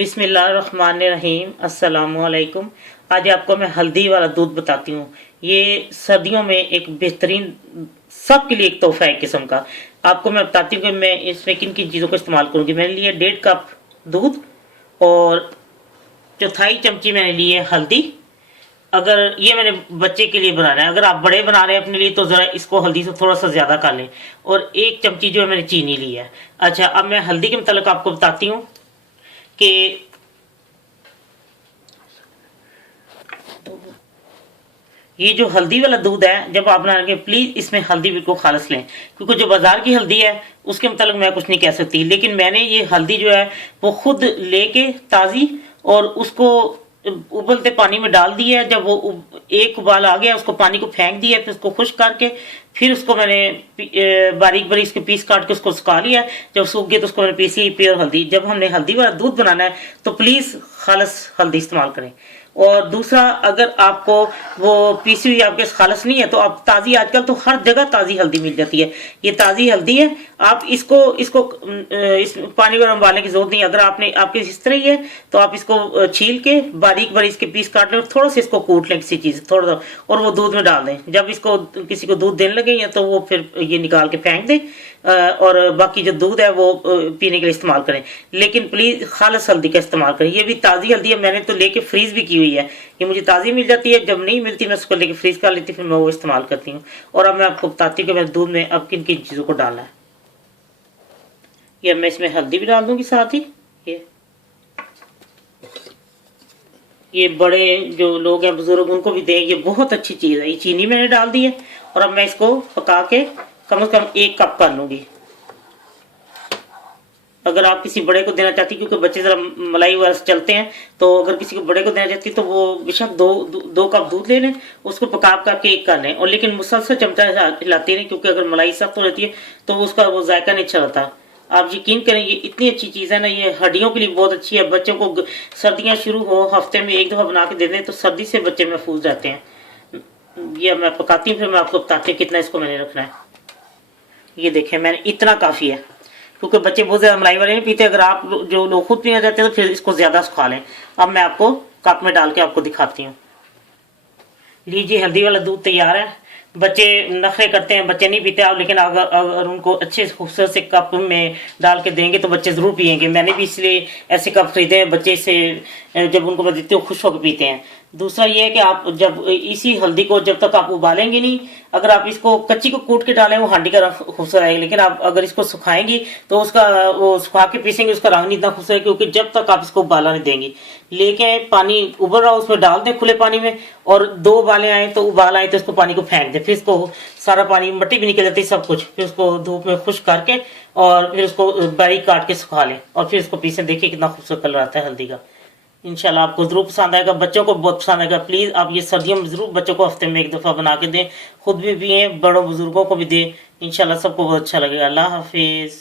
बिस्मिल्लाहिर्रहमानिर्रहीम अस्सलामुअलैकुम। आज आपको मैं हल्दी वाला दूध बताती हूँ। ये सर्दियों में एक बेहतरीन, सबके लिए एक तोहफा है किस्म का। आपको मैं बताती हूँ कि मैं इसमें किन किन चीज़ों को इस्तेमाल करूँगी। मैंने लिया 1.5 कप दूध और चौथाई चमची मैंने ली है हल्दी। अगर ये मैंने बच्चे के लिए बनाना है, अगर आप बड़े बना रहे हैं अपने लिए तो ज़रा इसको हल्दी से थोड़ा सा ज़्यादा कर लें। और 1 चमची जो है मैंने चीनी ली है। अच्छा, अब मैं हल्दी के मतलब आपको बताती हूँ कि ये जो हल्दी वाला दूध है, जब आप बना रहे प्लीज़ इसमें हल्दी बिल्कुल खालिस लें, क्योंकि जो बाजार की हल्दी है उसके मतलब मैं कुछ नहीं कह सकती। लेकिन मैंने ये हल्दी जो है वो खुद लेके ताज़ी और उसको उबलते पानी में डाल दी है। जब वो एक उबाल आ गया उसको पानी को फेंक दिया, फिर उसको खुश्क करके फिर उसको मैंने बारीक बारीक इसके पीस काट के उसको सुखा लिया। जब सूख गया तो उसको मैंने पीसी प्योर हल्दी। जब हमने हल्दी वाला दूध बनाना है तो प्लीज़ खालिस हल्दी इस्तेमाल करें। और दूसरा, अगर आपको वो पीसी हुई आपके खालिस नहीं है तो आप ताज़ी, आजकल तो हर जगह ताज़ी हल्दी मिल जाती है, ये ताज़ी हल्दी है। आप इसको इस पानी में उबालने की जरूरत नहीं। अगर आपने आपके इस तरह ही है तो आप इसको छील के बारीक बारीक इसके पीस काट लें और थोड़ा सा इसको कूट लें किसी चीज़ थोड़ा, और वो दूध में डाल दें। जब इसको किसी को दूध देने लगे तो वो फिर ये निकाल के फेंक दें और बाकी जो दूध है वो पीने के लिए इस्तेमाल करें। लेकिन प्लीज़ खालिस हल्दी का इस्तेमाल करें। ये भी ताज़ी हल्दी है, मैंने तो लेके फ्रीज़ भी की हुई है। ये मुझे ताज़ी मिल जाती है, जब नहीं मिलती मैं उसको लेके फ्रीज़ कर लेती, फिर मैं वो इस्तेमाल करती हूँ। और अब मैं आपको बताती हूँ कि मैं दूध में अब किन किन चीज़ों को डालना है। ये मैं इसमें हल्दी भी डाल दूँगी साथ ही। ये बड़े जो लोग हैं बुजुर्ग, उनको भी दें, ये बहुत अच्छी चीज़ है। ये चीनी मैंने डाल दी है और अब मैं इसको पका के कम से कम 1 कप कर लूँगी। अगर आप किसी बड़े को देना चाहती, क्योंकि बच्चे ज़रा मलाई वगैरह से चलते हैं, तो अगर किसी को बड़े को देना चाहती तो वो बेशक दो कप दूध ले लें, उसको पका कर केक कर लें। और लेकिन मुसलसल चमचा हिलाती रहें, क्योंकि अगर मलाई सख्त हो जाती है तो उसका वो जायका नहीं अच्छा रहता। आप यकीन करें, ये इतनी अच्छी चीज़ है ना, ये हड्डियों के लिए बहुत अच्छी है। बच्चों को सर्दियाँ शुरू हो, हफ्ते में 1 दफ़ा बना के दे दें तो सर्दी से बच्चे महफूज रहते हैं। ये मैं पकाती हूँ, फिर मैं आपको बताती हूँ कितना इसको मैंने रखना है। ये देखें, मैंने इतना काफ़ी है, क्योंकि बच्चे बहुत ज़्यादा मलाई वाले नहीं पीते। अगर आप जो लोग खुद पीना चाहते हैं तो फिर इसको ज़्यादा सुखा लें। अब मैं आपको कप में डाल के आपको दिखाती हूँ। लीजिए, हल्दी वाला दूध तैयार है। बच्चे नखरे करते हैं, बच्चे नहीं पीते आप, लेकिन अगर उनको अच्छे खूबसूरत से कप में डाल के देंगे तो बच्चे ज़रूर पियेंगे। मैंने भी इसलिए ऐसे कप खरीदे हैं, बच्चे से जब उनको मैं देती हूँ खुश होकर पीते हैं। दूसरा ये है कि आप जब इसी हल्दी को जब तक आप उबालेंगे नहीं, अगर आप इसको कच्ची को कूट के डालें वो हांडी का रंग खूबसूरत आएगा। लेकिन आप अगर इसको सुखाएंगी तो उसका वो सुखा के पीसेंगे, उसका रंग नहीं इतना खूबसूरत है, क्योंकि जब तक आप इसको उबाला नहीं देंगी। लेके पानी उबल रहा हो उसमें डाल दें खुले पानी में, और 2 उबाले आए तो उबाल आए तो इसको पानी को फेंक दें। फिर इसको सारा पानी, मिट्टी भी निकल जाती है सब कुछ, फिर उसको धूप में खुश्क करके और फिर उसको बारीक काट के सुखा लें और फिर इसको पीसें। देखिए कितना खूबसूरत कलर आता है हल्दी का। इंशाल्लाह आपको जरूर पसंद आएगा, बच्चों को बहुत पसंद आएगा। प्लीज़ आप ये सर्दियों में जरूर बच्चों को हफ्ते में 1 दफ़ा बना के दें, खुद भी पिएं, बड़ों बुजुर्गों को भी दें। इंशाल्लाह सबको बहुत अच्छा लगेगा। अल्लाह हाफिज़।